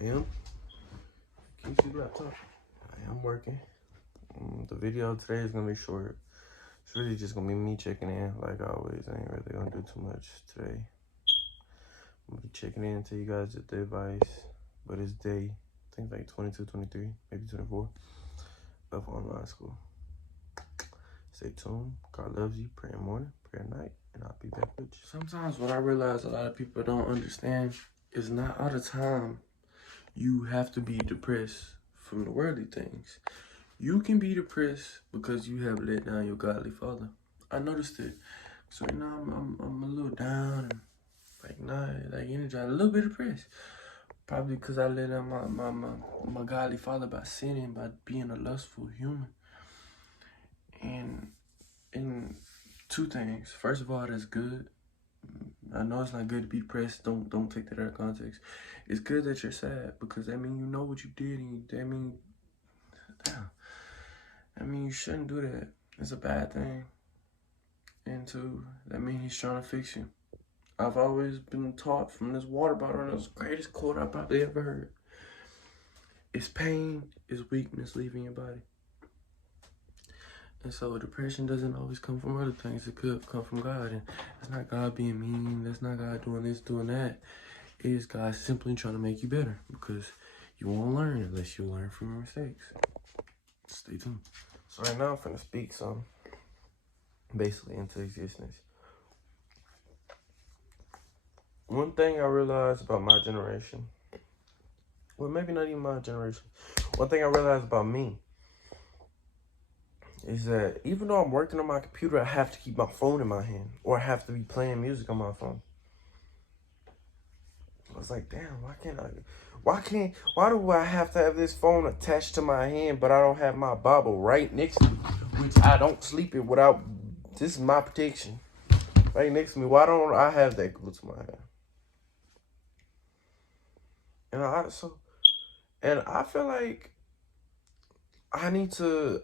I am. Keep your laptop. I am working. The video today is gonna be short. It's really just gonna be me checking in, like always. I ain't really gonna do too much today. I'm gonna be checking in to you guys at the advice, but it's day, I think like 22, 23, maybe 24 of online school. Stay tuned. God loves you. Pray in morning, pray at night, and I'll be back with you. Sometimes what I realize a lot of people don't understand is not all the time you have to be depressed from the worldly things. You can be depressed because you have let down your godly father. I noticed it. So right now I'm a little down and not energized, a little bit depressed. Probably because I let down my godly father by sinning, by being a lustful human. And two things. First of all, that's good. I know it's not good to be depressed. Don't take that out of context. It's good that you're sad because that means you know what you did, and that means you shouldn't do that. It's a bad thing. And two, that means he's trying to fix you. I've always been taught from this water bottle, and it's the greatest quote I probably ever heard. It's pain, it's weakness leaving your body. And so depression doesn't always come from other things. It could come from God. And it's not God being mean. That's not God doing this, doing that. It is God simply trying to make you better, because you won't learn unless you learn from your mistakes. Stay tuned. So right now I'm finna speak some basically into existence. One thing I realized about my generation, well, maybe not even my generation. One thing I realized about me is that even though I'm working on my computer, I have to keep my phone in my hand, or I have to be playing music on my phone. I was like, damn, why do I have to have this phone attached to my hand, but I don't have my Bible right next to me, which I don't sleep in without, this is my protection, right next to me. Why don't I have that glued to my hand? And I feel like I need to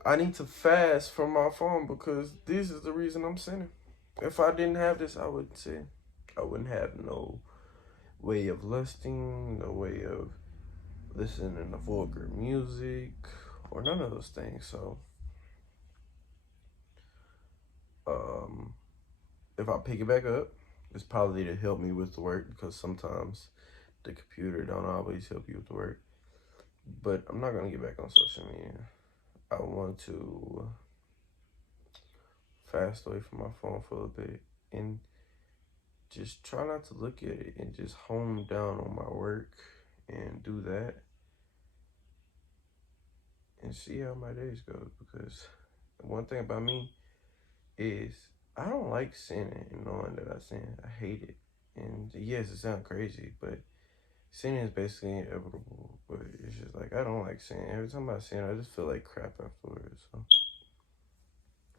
fast from my phone, because this is the reason I'm sinning. If I didn't have this, I would sin. I wouldn't have no way of lusting, no way of listening to vulgar music, or none of those things. So, if I pick it back up, it's probably to help me with the work, because sometimes the computer don't always help you with the work. But I'm not gonna get back on social media. I want to fast away from my phone for a little bit and just try not to look at it, and just hone down on my work and do that and see how my days go. Because one thing about me is I don't like sinning and knowing that I sin. I hate it. And yes, it sounds crazy, but sinning is basically inevitable. But it's just like, I don't like sinning. Every time I sin, I just feel like crap afterwards. So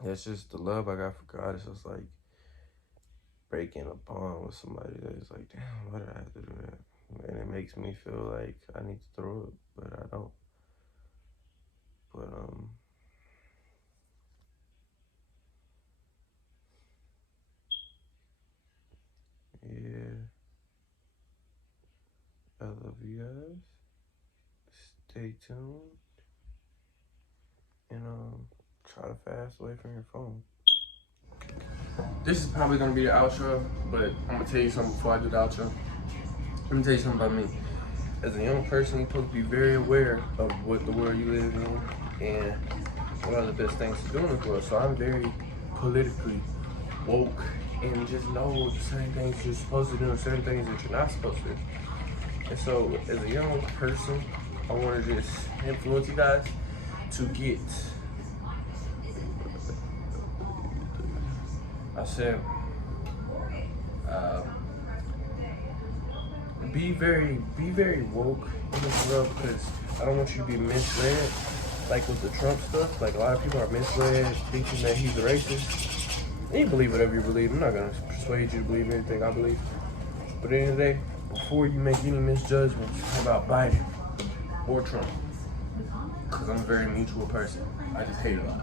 that's just the love I got for God. It's just like breaking a bond with somebody that is like, damn, why did I have to do that? And it makes me feel like I need to throw up, but I don't. But yeah, I love you guys. Stay tuned, and try to fast away from your phone. This is probably gonna be the outro, but I'm gonna tell you something before I do the outro. Let me tell you something about me. As a young person, you're supposed to be very aware of what the world you live in and what are the best things to do in this world. So I'm very politically woke and just know certain things you're supposed to do and certain things that you're not supposed to do. And so as a young person, I want to just influence you guys to get, be very woke in this world, because I don't want you to be misled, like with the Trump stuff. Like, a lot of people are misled, thinking that he's a racist. And you believe whatever you believe. I'm not gonna persuade you to believe anything I believe. But at the end of the day, before you make any misjudgments about Biden or Trump, because I'm a very mutual person, I just hate it all.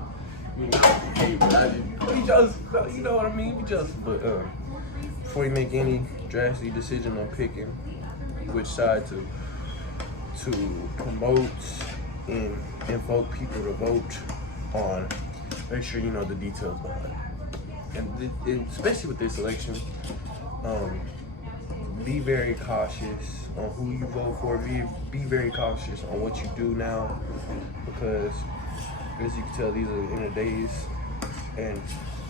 You know, hate, but we just, you know what I mean? But before you make any drastic decision on picking which side to to promote and invoke people to vote on. Make sure you know the details behind it. And especially with this election, be very cautious on who you vote for. Be very cautious on what you do now, because as you can tell, these are the end of days, and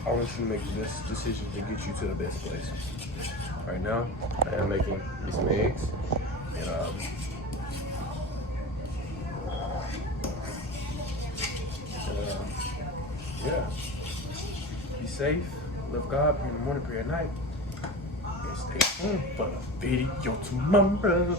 I want you to make the best decision to get you to the best place. Right now, I am making me some eggs, and yeah. Be safe, love God, pray in the morning, pray at night, and stay tuned for the video tomorrow.